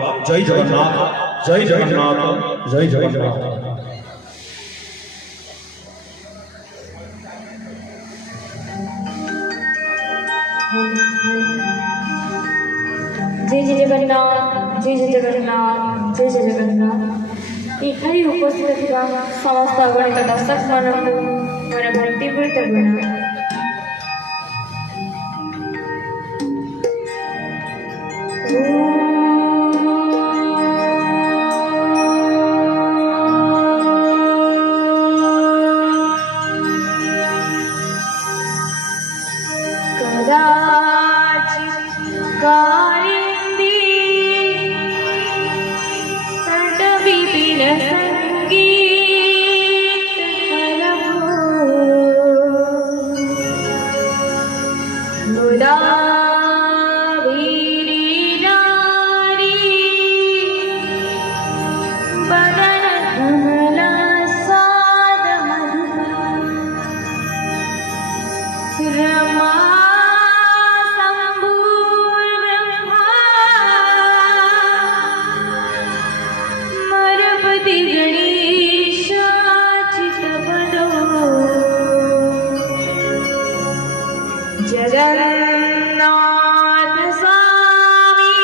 जय जगन्नाथ जय जगन्नाथ जय जगन्नाथ। जय जय जगन्नाथ जय जय जगन्नाथ जय जय जगन्नाथ। एखादी उपस्थित ଥିବା ସମସ୍ତ ଅଗଣିତ ଦର୍ଶକମାନଙ୍କୁ ମୋର ଭକ୍ତିପୂରିତ ପ୍ରଣାମ। जगन्नाथ स्वामी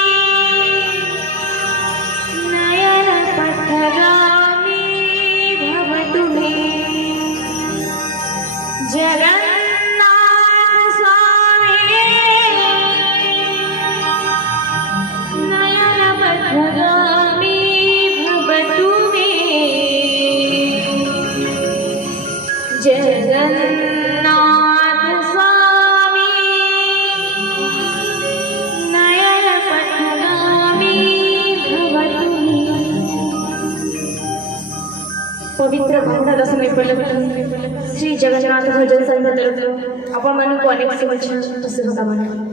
नयन पथगामी भवतु मे। जगन्नाथ स्वामी नयन पथगामी भवतु मे। जगन्नाथ पवित्र भावना दशमी श्री जगन्नाथ भजन संघ तरफ आपण मानक अनेक शुभेच्छा शुभकामना।